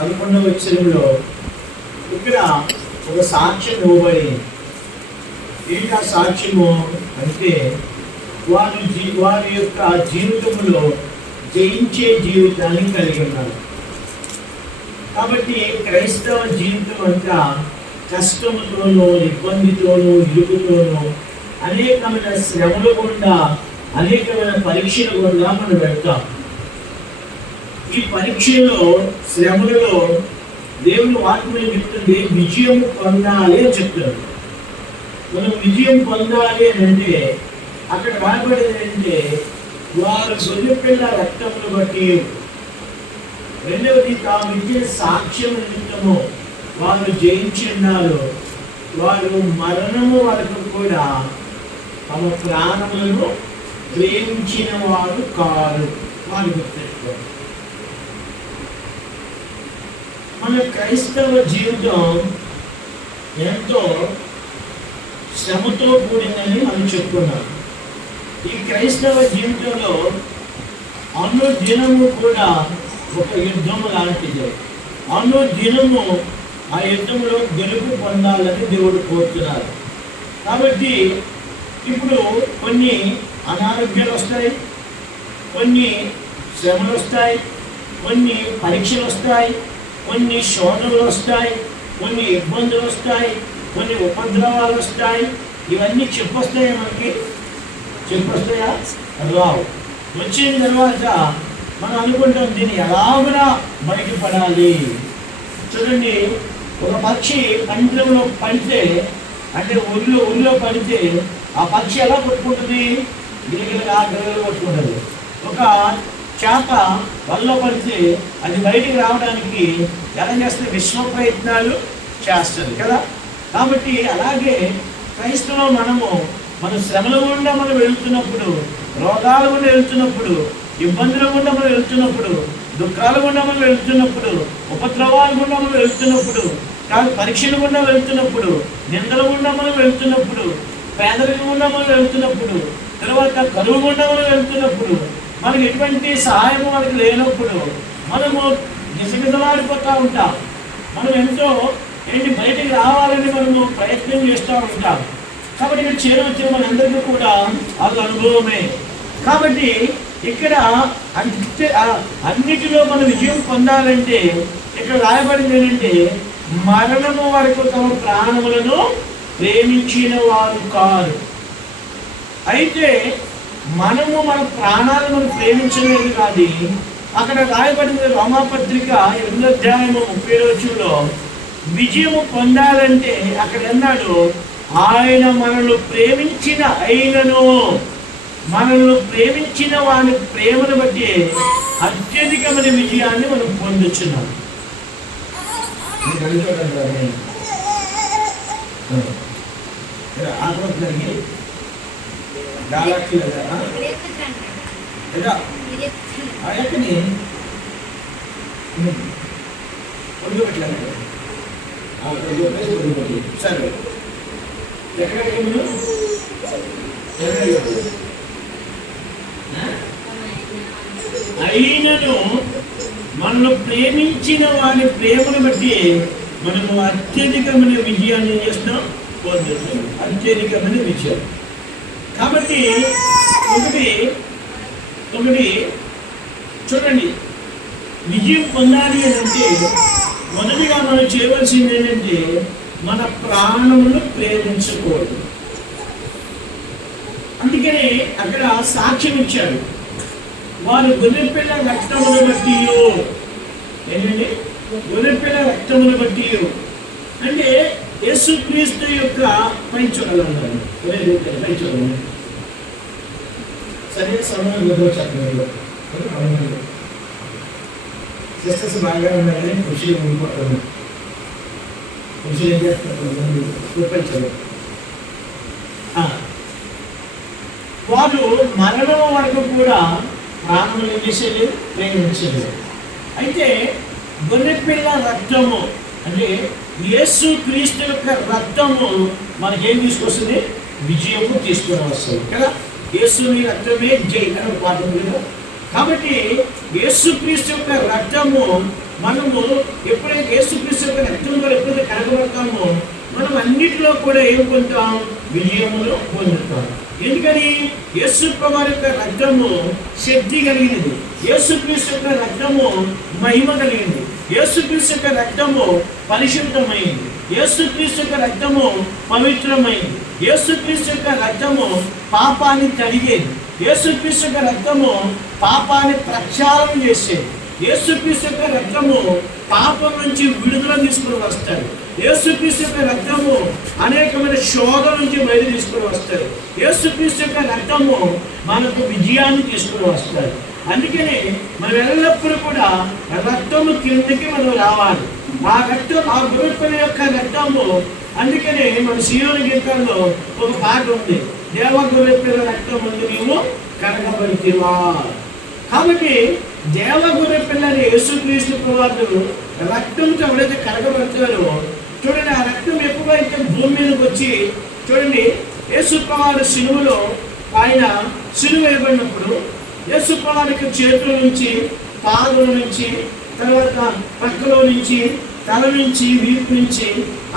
11వ వచనంలో ఇక్కడ ఒక సాక్ష్యం ఇవ్వబడింది. ఏంటి ఆ సాక్ష్యము అంటే వారి యొక్క జీవితంలో జయించే జీవితాన్ని కలిగి ఉన్నారు. కాబట్టి క్రైస్తవ జీవితం అంతా కష్టముతోనూ, ఇబ్బందితోనూ, ఇరుకుతోనూ, అనేకమైన శ్రమలు గుండా, అనేకమైన పరీక్షల గుండా మనం వెళ్తాం. ఈ పరీక్షలో, శ్రమలలో దేవుని వాక్యం చెప్తుంది విజయం పొందాలి అని చెప్తారు. మనం విజయం పొందాలి అని అంటే అక్కడ రాబడేది అంటే వారు గొర్రెపిల్ల రక్తమును బట్టి, రెండవది తాము ఇచ్చే సాక్ష్యం నిమిత్తము వారు జయించి ఉన్నారు. వారు మరణము వరకు కూడా తమ ప్రాణములను ప్రేమించిన వారు కారు. వారు గుర్తెట్టుకోవాలి. మన క్రైస్తవ జీవితం ఎంతో శ్రమతో కూడిందని మనం చెప్పుకున్నాం. ఈ క్రైస్తవ జీవితంలో అనుదినము కూడా ఒక యుద్ధము లాంటిది. అనుదినము ఆ యుద్ధంలో గెలుపు పొందాలని దేవుడు కోరుతున్నారు. కాబట్టి ఇప్పుడు కొన్ని అనారోగ్యాలు వస్తాయి, కొన్ని శ్రమలు వస్తాయి, కొన్ని పరీక్షలు వస్తాయి, కొన్ని శోధనలు వస్తాయి, కొన్ని ఇబ్బందులు వస్తాయి, కొన్ని ఉపద్రవాలు వస్తాయి. ఇవన్నీ చెప్పొస్తాయా? మనకి చెప్పొస్తాయా? రావు. వచ్చిన తర్వాత మనం అనుకుంటాం దీన్ని ఎలాగునా బయటపడాలి. చూడండి, ఒక పక్షి పంజరంలో పడితే, అంటే ఊరిలో పడితే ఆ పక్షి ఎలా కొట్టుకుంటుంది? గిరిగిరగా కొట్టుకుంటుంది. ఒక చేప వల్ల పడితే అది బయటికి రావడానికి ఎలా చేస్తుంది? విశ్వ ప్రయత్నాలు చేస్తుంది కదా. కాబట్టి అలాగే క్రైస్తవులో మన శ్రమల గుండా మనం వెళ్తున్నప్పుడు, రోగాల గుండా వెళ్తున్నప్పుడు, ఇబ్బందుల గుండా మనం వెళ్తున్నప్పుడు, దుఃఖాల గుండా మనం వెళ్తున్నప్పుడు, ఉపద్రవాల గుండా మనం వెళ్తున్నప్పుడు, పరీక్షల గుండా వెళ్తున్నప్పుడు, నిందల గుండా మనం వెళ్తున్నప్పుడు, పేదరికం గుండా మనం వెళ్తున్నప్పుడు, తర్వాత కరువు గుండా మనం వెళ్తున్నప్పుడు, మనకి ఎటువంటి సహాయం మనకి లేనప్పుడు మనము గిజగిజలాడిపోతూ ఉంటాం. మనం ఎంతో బయటికి రావాలని మనము ప్రయత్నం చేస్తూ ఉంటాం. కాబట్టి ఇక్కడ చేరవచ్చిన మనందరికీ కూడా అది అనుభవమే. కాబట్టి ఇక్కడ అన్నిటిలో మనం విజయం పొందాలంటే ఇక్కడ రాయబడింది ఏంటంటే మరణము వరకు తమ ప్రాణములను ప్రేమించిన వారు కారు. అయితే మనము మన ప్రాణాలను ప్రేమించలేదు. కానీ అక్కడ రాయబడింది రోమాపత్రిక 8వ అధ్యాయము 30వ వచనంలో విజయము పొందాలంటే అక్కడ అన్నాడు, ఆయన మనల్ని ప్రేమించిన వాని ప్రేమను బట్టి అత్యధికమైన విజయాన్ని మనం పొందుతున్నాం. సరే, అయినను మనల్ని ప్రేమించిన వారి ప్రేమను బట్టి మనము అత్యధికమైన విజయాన్ని చేస్తాం, పొందుతాం. అత్యధికమైన విజయం. కాబట్టి ఒకటి చూడండి, విజయం పొందాలి అని అంటే మొదటిగా మనం చేయవలసింది ఏంటంటే మన ప్రాణమును ప్రేమించకూడదు. అందుకనే అక్కడ సాక్ష్యం ఇచ్చాడు, వారు గొర్రెపిల్ల రక్తమును బట్టి. ఏంటంటే గొర్రెపిల్ల రక్తమును బట్టి అంటే యేసుక్రీస్తు యొక్క పై చూడాలన్నారు. పై చూడాలి సరే సమయం చక్కగా సిస్టర్స్ బాగా ఉన్నాయని కృషి ఉండిపోతుంది. కృషి ఏం చేస్తారు చూపించారు. వారు మరణం వరకు కూడా ప్రాణములు ఏం చేసేది? ప్రేమించలేదు. అయితే గొర్రెపిల్ల రక్తము అంటే యేసుక్రీస్తు యొక్క రక్తము మనకేం తీసుకొస్తుంది? విజయము తీసుకుని వస్తుంది కదా. యేసుని రక్తమే జై అని పాఠం లేదు. కాబట్టి యేసుక్రీస్తు యొక్క రక్తము మనము ఎప్పుడైతే యేసుక్రీస్తు యొక్క రక్తంలో ఎప్పుడైతే కనబడతామో మనం అన్నిటిలో కూడా ఏం పొందుతాం? విజయములు పొందుతాం. ఎందుకని? యేసు ప్రభువు యొక్క రక్తము శక్తి కలిగినది, యేసుక్రీస్తు యొక్క రక్తము మహిమ కలిగింది, యేసుక్రీస్తు యొక్క రక్తము పరిశుద్ధమైంది, యేసుక్రీస్తు యొక్క రక్తము పవిత్రమైంది, యేసుక్రీస్తు యొక్క రక్తము పాపాన్ని కడిగేది, యేసుక్రీస్తు యొక్క రక్తము పాపాన్ని ప్రక్షాళన చేసేది, యేసుక్రీస్తు యొక్క రక్తము పాపం నుంచి విడుదల తీసుకుని వస్తాడు, యేసుక్రీస్తు యొక్క రక్తము అనేకమైన శోధన నుంచి బయట తీసుకుని వస్తాడు, యేసుక్రీస్తు యొక్క రక్తము మనకు విజయాన్ని తీసుకుని వస్తాడు. అందుకని మనం ఎల్లప్పుడూ కూడా రక్తము కిందకి మనం రావాలి. ఆ రక్తం, ఆ గొర్రెపిల్ల యొక్క రక్తము. అందుకని మన సీయోను గీతాల్లో ఒక పాట ఉంది, దేవ గొర్రెపిల్ల రక్తం ముందు నీవు కడగబడితివా. కాబట్టి దేవ గొర్రెపిల్లని యేసుక్రీస్తు ప్రభువు రక్తంతో ఎవరైతే కడగబడతారో చూడండి, ఆ రక్తం ఎప్పుడైతే భూమి మీదకి వచ్చి చూడండి, యేసు ప్రభువు సిలువలో ఆయన సిలువ వేయబడినప్పుడు యేసు ప్రభువు చేతుల నుంచి, పాదల నుంచి, తర్వాత పక్కలో నుంచి, తల నుంచి, వీపు నుంచి,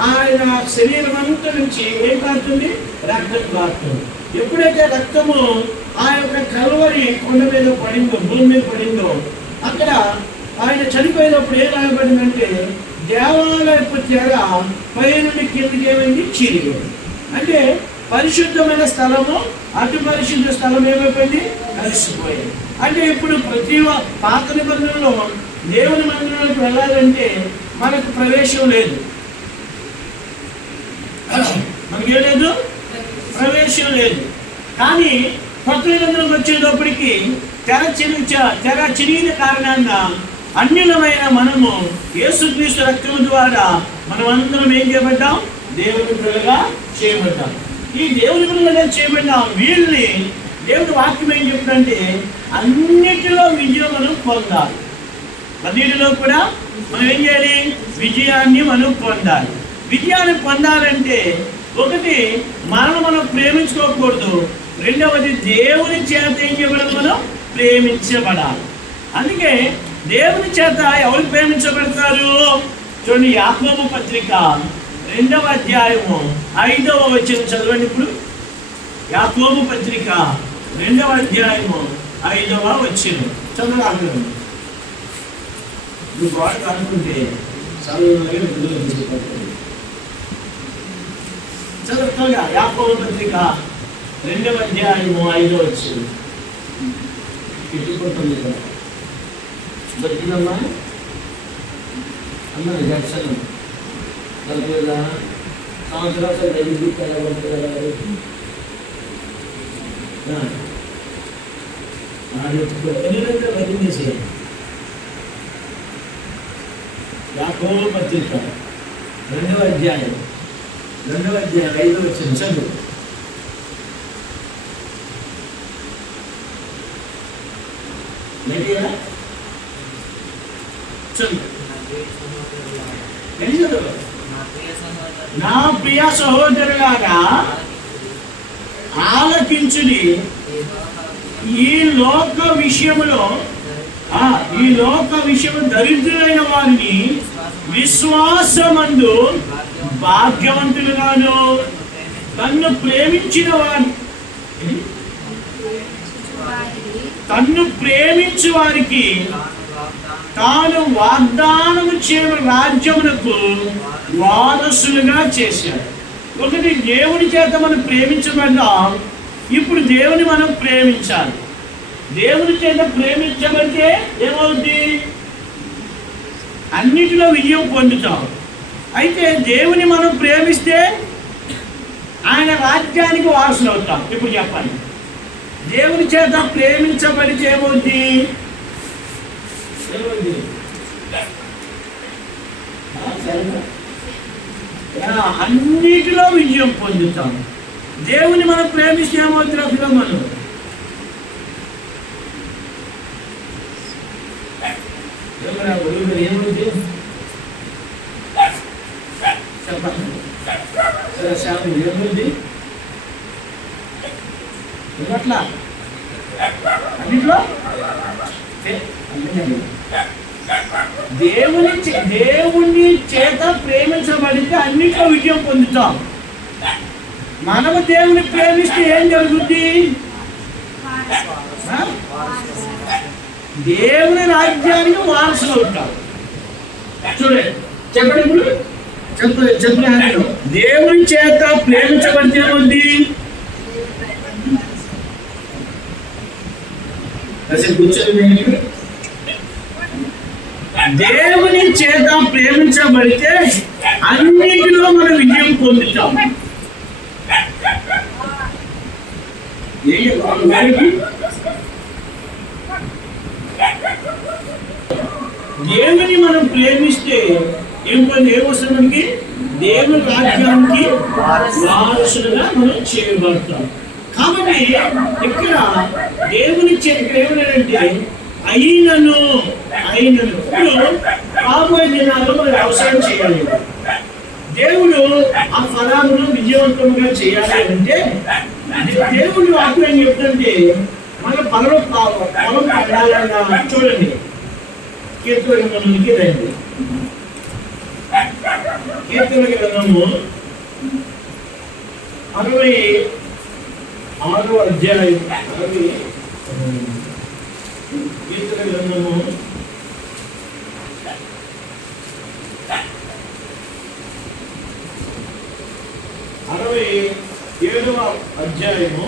ఆయన శరీరం అంతా నుంచి ఏం కారుతుంది? రక్తం కారుతుంది. ఎప్పుడైతే రక్తము ఆ యొక్క కల్వరి కొండ మీద పడిందో, భూమి మీద పడిందో, అక్కడ ఆయన చనిపోయినప్పుడు ఏం రాయబడిందంటే దేవాలయపు తెర పై నుండి కిందికి ఏమైంది? చిరిగింది. అంటే పరిశుద్ధమైన స్థలము, అటు పరిశుద్ధ స్థలం ఏమైపోయింది? కలిసిపోయింది. అంటే ఇప్పుడు ప్రతి పాత నిబంధనలో దేవుని మందిరానికి వెళ్ళాలంటే మనకు ప్రవేశం లేదు. మనకి ఏం లేదు? ప్రవేశం లేదు. కానీ కొత్త నిబంధనకు వచ్చేటప్పటికి తెర చిరిగిన కారణంగా అన్యులమైన మనము యేసుక్రీస్తు రక్తము ద్వారా మనమందరం ఏం చేయబడ్డాం? దేవుని పిల్లలుగా చేయబడ్డాం. ఈ దేవుని పిల్లలుగా చేయబడ్డాం. వీళ్ళని దేవుడి వాక్యం ఏం చెప్తుందంటే అన్నిటిలో విజయం మనం పొందాలి. అన్నిటిలో కూడా మనం ఏం చేయాలి? విజయాన్ని మనం పొందాలి. విజయాన్ని పొందాలంటే ఒకటి, మనం ప్రేమించుకోకూడదు. రెండవది, దేవుని చేత ఏం చేయబడాలి? మనం ప్రేమించబడాలి. అందుకే దేవుని చేత ఎవరు ప్రేమించబడతారు? చూడండి, యాకోబు పత్రిక 2వ అధ్యాయము 5వ వచనం చదవండి. ఇప్పుడు యాకోబు పత్రిక 2వ అధ్యాయము 5వ వచనం చదవాలి. నువ్వు వాడు అనుకుంటే చదువుగా యాకోబు పత్రిక 2వ అధ్యాయము 5వ వచనం పెట్టుకుంటుంది కదా. దొరికిందమ్మా అమ్మ జడ్సన్ దొరికిందా? సంవత్సరాలు వదిలేసి యాకోబు పత్రిక 2వ అధ్యాయం 5వ వచనం చదువు. నా ప్రియ సహోదరులారా ఆలకించుడి, ఈ లోక విషయములో దరిద్రులైన వారిని విశ్వాసమందు భాగ్యవంతులుగాను, తన్ను ప్రేమించు వారికి తాను వాగ్దానము చేయని రాజ్యమునకు వారసులుగా చేశాడు. ఒకటి, దేవుని చేత మనం ప్రేమించబడ్డాం. ఇప్పుడు దేవుని మనం ప్రేమించాలి. దేవుని చేత ప్రేమించబడితే ఏమవుతుంది? అన్నిటిలో విజయం పొందుతాం. అయితే దేవుని మనం ప్రేమిస్తే ఆయన రాజ్యానికి వారసులు అవుతాం. ఇప్పుడు చెప్పండి, దేవుని చేత ప్రేమించబడితే ఏమవుతుంది? అన్నిటిలో విజయం పొందుతాం. దేవుని మనం ప్రేమిస్తే ఏమవుతుంది? అసలు మనం ఏమవుతుంది చెప్పండి. ఏమవుతుంది? అట్లా అన్నిట్లో దేవుని చేత ప్రేమించబడితే అన్నిట్లో విజయం పొందుతాం. మనము దేవుని ప్రేమిస్తే ఏం జరుగుతుంది? దేవుని రాజ్యానికి వారసులు అవుతాం. చూడండి, చెప్పండి. ఇప్పుడు చెప్పిన దేవుని చేత ప్రేమించబడితే ఉంది. దేవుని చేత ప్రేమించబడితే అన్నిటిలో మనం విజయం పొందుతాం. దేవుని మనం ప్రేమిస్తే ఏమొస్తుంది మనకి? దేవుని రాజ్యానికి వారసులుగా మనం చేయబడతాం. కాబట్టి ఇక్కడ దేవుని ఇక్కడ ఏమన్నాడంటే అయినను ఇప్పుడు రాబోయే దినాల్లో మనం వ్యవసాయం చేయాలి. దేవుడు ఆ ఫలాలను విజయవంతంగా చేయాలి అంటే దేవుడు వాక్యం చెప్తుంటే మన పొలం పండాలన్నా చూడండి. కీర్తన గ్రంథంలోకి రండి. కీర్తన గ్రంథము 66వ అధ్యాయం. కీర్తన గ్రంథము 67వ అధ్యాయము.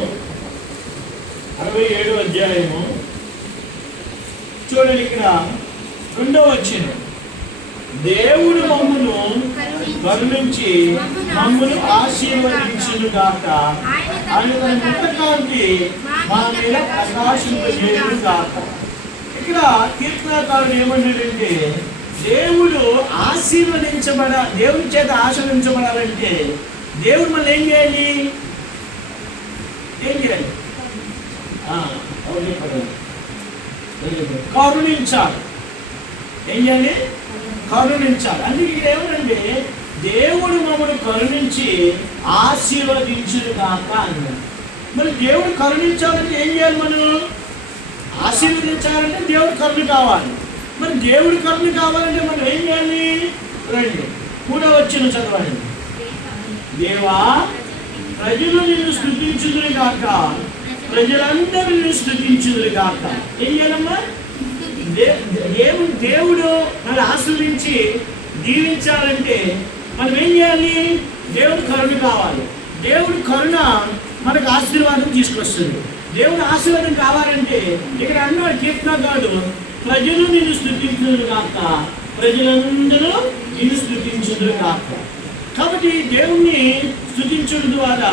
చూడండి, ఇక్కడ 2వ వచనం. దేవుడు మమ్మను కరుణించి మమ్మను ఆశీర్వదించును గాక, ఆయన తన ముఖకాంతి మా మీద ప్రకాశింపజేయును గాక. ఇక్కడ కీర్తనకారుడు ఏమన్నాడంటే దేవుడు దేవుని చేత ఆశీర్వదించబడాలంటే దేవుడు మళ్ళీ ఏం చేయాలి? కరుణించాలి. ఏం చేయాలి? కరుణించాలి. అందుకే ఇక్కడ ఏమనంటే దేవుడు మమ్మల్ని కరుణించి ఆశీర్వదించును గాక అన్నాడు. మరి దేవుడు కరుణించాలంటే ఏం చేయాలి? మనం ఆశీర్వదించాలంటే దేవుడు కరుణ కావాలి. మరి దేవుడు కరుణ కావాలంటే మనం ఏం చేయాలి? రండి, 3వ వచనం చదవండి. దేవా, ప్రజలు నిన్ను స్తుతించుదురు గాక, ప్రజలందరూ నిన్ను స్తుతించుదురు గాక. ఏం చేయాలమ్మా? దేవుడు మనం ఆశీర్వదించి దీవించాలంటే మనం ఏం చేయాలి? దేవుడు కరుణ కావాలి. దేవుడు కరుణ మనకు ఆశీర్వాదం తీసుకొస్తుంది. దేవుడు ఆశీర్వాదం కావాలంటే ఇక్కడ అన్నాడు కీర్తనకారుడు, ప్రజలు నిన్ను స్తుతించుదురు గాక, ప్రజలందరూ నిన్ను స్తుతించుదురు గాక. కాబట్టి దేవుణ్ణి స్తుతించడం ద్వారా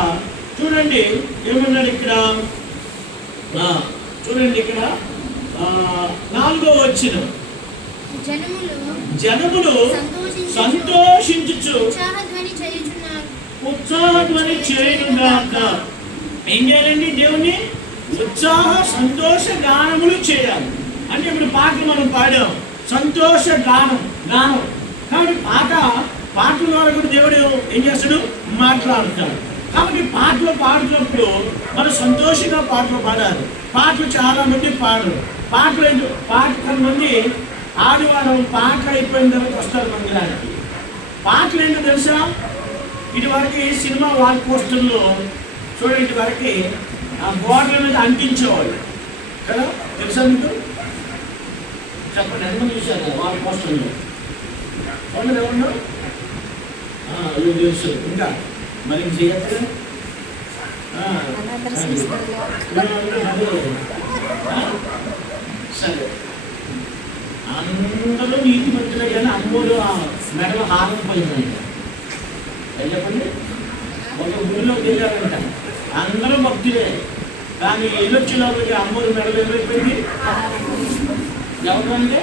చూడండి ఏమన్నాడు ఇక్కడ. చూడండి, ఇక్కడ 4వ వచనం. జనములు సంతోషించుచు ఉత్సాహధ్వని చేయుగాక. ఏం చేయాలండి? దేవుని ఉత్సాహ సంతోష గానములు చేయాలి. అంటే ఇప్పుడు పాటలు మనం పాడాం, సంతోష గానం. కాబట్టి పాటల ద్వారా కూడా దేవుడు ఏం చేస్తాడు? మాట్లాడుతాడు. కాబట్టి పాటలు పాడుతున్నప్పుడు మనం సంతోషంగా పాటలు పాడాలి. పాటలు చాలా మంది పాడరు. కొంతమంది ఆదివారం పాటలు అయిపోయిన తర్వాత వస్తారు మందిరానికి. పాటలు ఏంటో తెలుసా? ఇటువరకు సినిమా వాల్ పోస్టర్లు చూడండి, ఇటువరకు ఆ గోడల మీద అంటించేవాళ్ళు కదా, తెలుసా మీకు? చెప్పండి, ఎంతమంది చూశారు వాల్ పోస్టర్లు? ఎవరు తెలుసు? ఇంకా మరి చేయచ్చు. సరే, అందరూ నీతి మంత్రులే కానీ అమ్మోరు మెడలో హారం పోయిందంట. చెప్పండి, ఒక ఊళ్ళోకి వెళ్ళారంట, అందరూ భక్తులే, కానీ వెళ్ళొచ్చినప్పటికీ అమ్మోరు మెడలు ఎవరైపోయింది? ఎవరంటే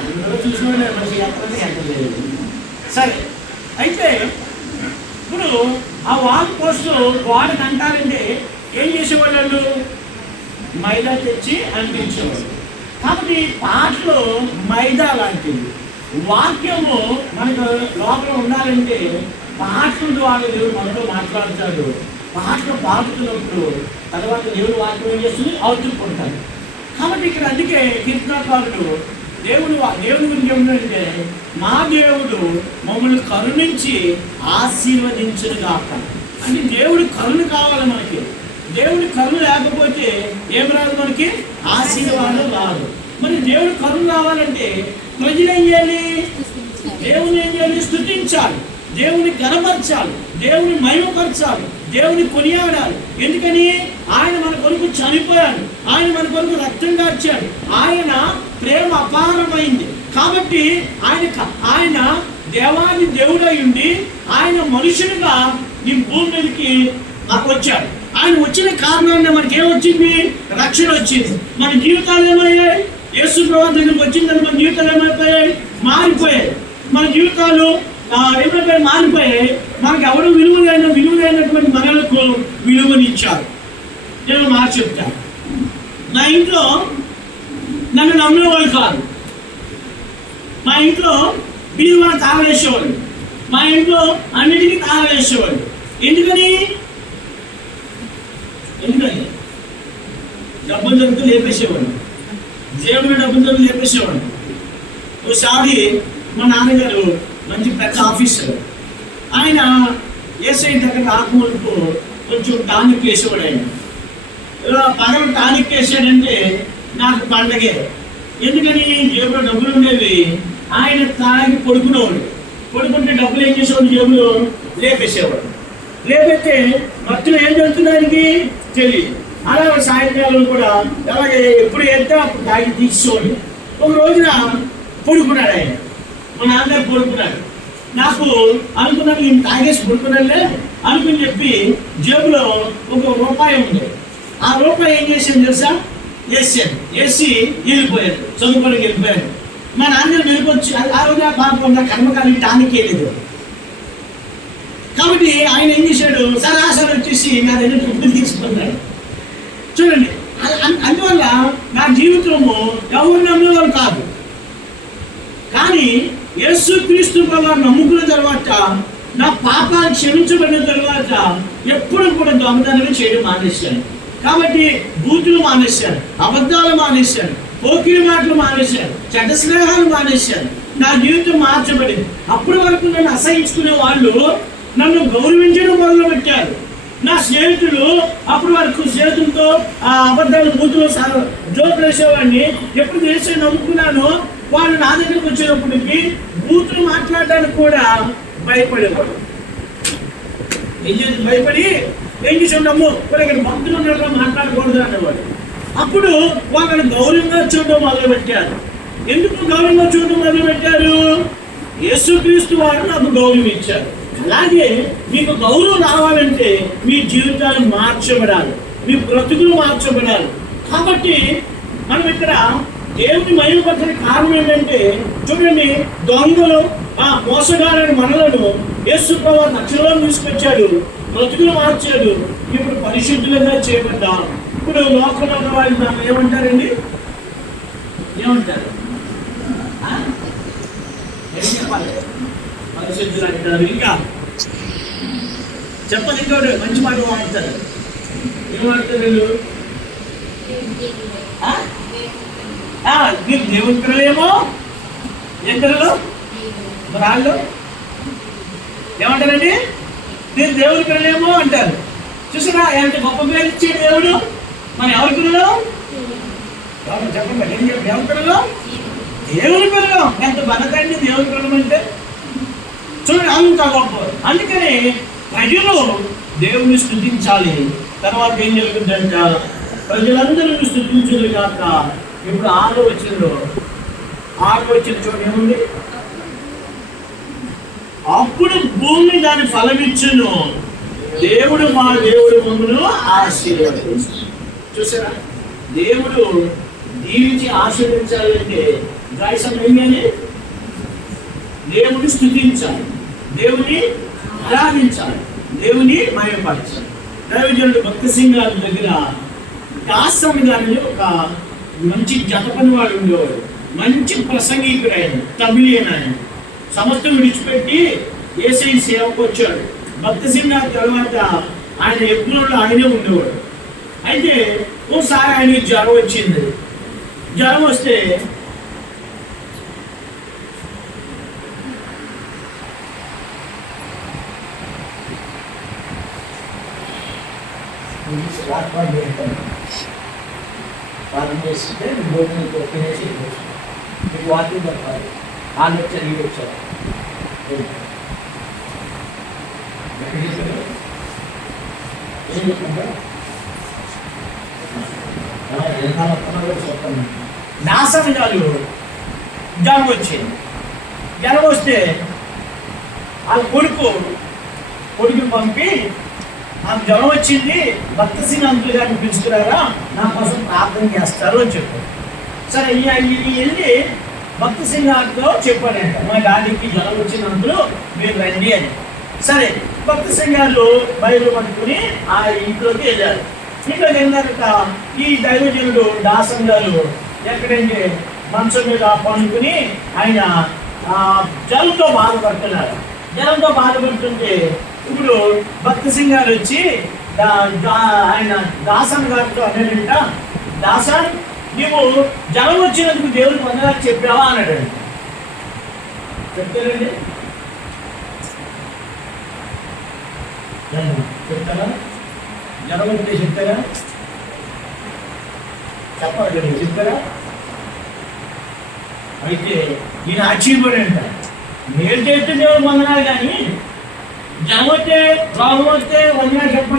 అందరూ చూసిన మంచి ఎక్కడంటే ఎక్కలేదు. సరే, అయితే ఇప్పుడు ఆ వాల్ పోస్ట్ గోడకు అంటారంటే ఏం చేసేవాళ్ళు? మైదా తెచ్చి అంటించేవాళ్ళు. కాబట్టి పాటలు మైదా లాంటివి. వాక్యము మనకు లోపల ఉండాలంటే పాటల ద్వారా దేవుడు మనతో మాట్లాడతాడు. పాటలు పాడుతున్నప్పుడు తర్వాత దేవుడు వాక్యం ఏం చేస్తుంది? అవుతుంటాడు. కాబట్టి ఇక్కడ అందుకే కీర్తనకారుడు దేవుని గురించి ఏమిటంటే నా దేవుడు మమ్మల్ని కరుణించి ఆశీర్వదించును గాక. అంటే దేవుడు కరుణ కావాలి మనకి. దేవుడి కరుణ లేకపోతే ఏం రాదు, మనకి ఆశీర్వాదం రాదు. మరి దేవుడు కరుణ రావాలంటే ప్రజలు ఏం చేయాలి? దేవుని ఏం చేయాలి? స్తుతించాలి, దేవుని గణపరచాలి, దేవుని మహిమపరచాలి, దేవుని కొనియాడాలి. ఎందుకని? ఆయన మన కొరకు చనిపోయాడు, ఆయన మన కొరకు రక్తం కార్చాడు, ఆయన ప్రేమ అపారమైంది. కాబట్టి ఆయన దేవాది దేవుడై ఉండి ఆయన మనుషునిగా ఈ భూమి మీదకి వచ్చాడు. ఆయన వచ్చిన కారణాన్ని మనకి ఏమొచ్చింది? రక్షణ వచ్చింది. మన జీవితాలు ఏమయ్యాయి? యేసు ప్రభువు దగ్గరికి వచ్చిందని మన జీవితాలు ఏమైపోయాయి? మారిపోయాయి. మన జీవితాలు ఎప్పుడైనా మారిపోయాయి. మనకు ఎవరు విలువైనటువంటి మనలకు విలువనిచ్చారు. నేను మాట చెప్తాను. నా ఇంట్లో నన్ను నమ్మిన వాళ్ళు కాదు. మా ఇంట్లో బీరువా తాళవేసేవాళ్ళు, మా ఇంట్లో అన్నిటికీ తాళవేసేవాళ్ళు. ఎందుకని డబ్బులు దొరికి లేపేసేవాడు, జేబులో డబ్బులు దొరికి లేపేసేవాడు. ఒకసారి మా నాన్నగారు మంచి పెద్ద ఆఫీసర్, ఆయన ఏసఐ దగ్గర రాకముందుకు కొంచెం టానిక్ వేసేవాడు. ఆయన ఇలా పగల టానిక్ వేసాడంటే నాకు పండగే. ఎందుకని? జేబులో డబ్బులు ఉండేవి. ఆయన తాగి పడుకునేవాడు. పడుకుంటే డబ్బులు ఏం చేసేవాడు? జేబులో లేపేసేవాడు. లేకపోతే భక్తులు ఏం జరుగుతుంది ఆయనకి తెలియదు. అలాగే సాయంకాలం కూడా అలాగే ఎప్పుడు వెళ్తే అప్పుడు తాగి తీసుకోండి. ఒక రోజున పడుకున్నాడు ఆయన. మా నాన్నగారు పడుకున్నాడు. నాకు అనుకున్నాను, నేను తాగేసి పడుకున్నానులే అనుకుని చెప్పి జేబులో ఒక రూపాయి ఉంది. ఆ రూపాయి ఏం చేసాను తెలుసా? వేసి వెళ్ళిపోయాడు, చదువుకోవడానికి వెళ్ళిపోయాడు. మా నాన్నగారు వెళ్ళిపోవచ్చు. ఆ రోజు ఆ పాపం కర్మకాలి టానిక్ వేయలేదు. కాబట్టి ఆయన ఏం చేశాడు? సరాసరి వచ్చేసి నా దగ్గర డబ్బులు తీసుకున్నాడు. చూడండి, అందువల్ల నా జీవితము ఎవరు నమ్మేవాళ్ళు కాదు. కానీ యేసుక్రీస్తు వల్ల నమ్ముకున్న తర్వాత, నా పాపాలు క్షమించబడిన తర్వాత ఎప్పుడు కూడా దొంగతనం చేయడం మానేశాను. కాబట్టి బూతులు మానేశాను, అబద్ధాలు మానేశాను, పోకిరి మాటలు మానేశాను, చెడ్డ స్నేహాలు మానేశాను. నా జీవితం మార్చబడింది. అప్పటి వరకు నన్ను అసహించుకునే వాళ్ళు నన్ను గౌరవించడం మొదలుపెట్టారు. నా స్నేహితులు అప్పటి వరకు స్నేహితులతో ఆ అబద్ధాలు బూతులు జోకులు వేసేవాడిని. ఎప్పుడు చేసే నమ్ముకున్నానో వాళ్ళు నా దగ్గరకు వచ్చేటప్పటికి బూతులు మాట్లాడడానికి కూడా భయపడేవాడు. భయపడి ఏం చేసాము? ఇక్కడ భక్తులు ఉండడం మాట్లాడకూడదు అనేవాడు. అప్పుడు వాళ్ళని గౌరవంగా చూడడం మొదలుపెట్టారు. ఎందుకు గౌరవంగా చూడడం మొదలుపెట్టారు? యేసుక్రీస్తు వారు నాకు గౌరవం ఇచ్చారు. అలాగే మీకు గౌరవం రావాలంటే మీ జీవితాలు మార్చబడాలి, మీ బ్రతుకులు మార్చబడాలి. కాబట్టి మనం ఇక్కడ దేవుని మహిమపరచని కారణం ఏంటంటే, చూడండి, దొంగలు మోసగారని మనలను యేసు ప్రభువు రక్షణలో తీసుకొచ్చాడు, బ్రతుకులు మార్చాడు. ఇప్పుడు పరిశుద్ధులుగా చేయబడ్డాం. ఇప్పుడు లోకంలో ఉన్న వాళ్ళు దాన్ని ఏమంటారండి? ఏమంటారు? పరిశుద్ధులు అంటారు. ఇంకా చెప్పని ఇంకోటి మంచి మాట వాడతారు. ఏం వాడతారు వీళ్ళు? మీరు దేవుని పిల్లలేమో, ఏం పిల్లలు? వాళ్ళు ఏమంటారండి? మీరు దేవుని పిల్లలేమో అంటారు. చూసారా ఎంత గొప్ప పేరు ఇచ్చాడు దేవుడు. మన ఎవరి పిల్లలు? చెప్పండి, ఏం చెప్పి ఎవరి పిల్లలు? దేవుని పిల్లలు. ఎంత బలతండి దేవుని పిల్లలు అంటే. చూడండి, అంత గొప్ప. అందుకని ప్రజలు దేవుని స్తుతించాలి. తర్వాత ఏం జరుగుతుందంట? ప్రజలందరూ స్తుతించాలి కాక. ఇప్పుడు 6వ వచనంలో చూడండి ఏముంది? అప్పుడు భూమి దాని ఫలమిచ్చును, దేవుడు మా దేవుడు మమ్మను ఆశీర్వదించు. చూసారా, దేవుడు దీవించి ఆశీర్వదించాలంటే ఏంటంటే దేవుని స్తుతించాలి, దేవుని ఆరాధించాలి, దేవుని మహిమపరచాలి. దైవజనుడు భక్తి సింగాల దగ్గర దాస్వామి గారిని ఒక మంచి జతపని వాడు ఉండేవాడు. మంచి ప్రసంగికుడు ఆయన, తమిళియన్ ఆయన. సమస్తం విడిచిపెట్టి యేసయ్య సేవకు వచ్చాడు. భక్తి సింగాల తర్వాత ఆయన యజ్ఞంలో ఆయనే ఉండేవాడు. అయితే ఒకసారి ఆయనకి జ్వరం వచ్చింది. జ్వరం వస్తే రాత్రి చేస్తాను ప్రార్థన చేస్తుంటే భోజనం తినేసి మీకు వాకింగ్ చెప్పాలి వాళ్ళు వచ్చారు వీళ్ళు వచ్చారు ఏం చెప్పండి నాశనగాలు జ్వరం వచ్చింది. జ్వరం వస్తే వాళ్ళ కొడుకు పంపి నాకు జ్వరం వచ్చింది భక్త సింగ్ గారిని పిలుచుకురారా నా కోసం ప్రార్థన చేస్తారు అని చెప్పారు. సరే ఇది వెళ్ళి భక్త సింగ్ గారితో చెప్పాడంట మా డాడీకి జ్వరం వచ్చినందులో మీరు రండి అని. సరే భక్త సింగ్ గారు బయలు పట్టుకుని ఆ ఇంట్లోకి వెళ్ళారు. ఇంట్లోకి వెళ్ళాక ఈ దైవజనుడు దాసం గారు ఎక్కడంటే మంచం మీద పండుకుని ఆయన జలంతో బాధపడుతున్నారు. జలంతో బాధపడుతుంటే ఇప్పుడు భక్త సింగ్ గారు వచ్చి ఆయన దాసన్ గారితో అన్నాడంట, దాసన్ నీవు జలం వచ్చినందుకు దేవుడికి వందనాలు చెప్పావా అన్నాడండి. చెప్తారండి చెప్తారా? జనం ఉంటే చెప్తారా? చెప్పాలి కదా చెప్తారా? అయితే ఈయన ఆశ్చర్యపడి అంట మేలు చేస్తే దేవుడు వందనాలు కానీ జనం వస్తే రోగం వస్తే వందనాలు చెప్పండి.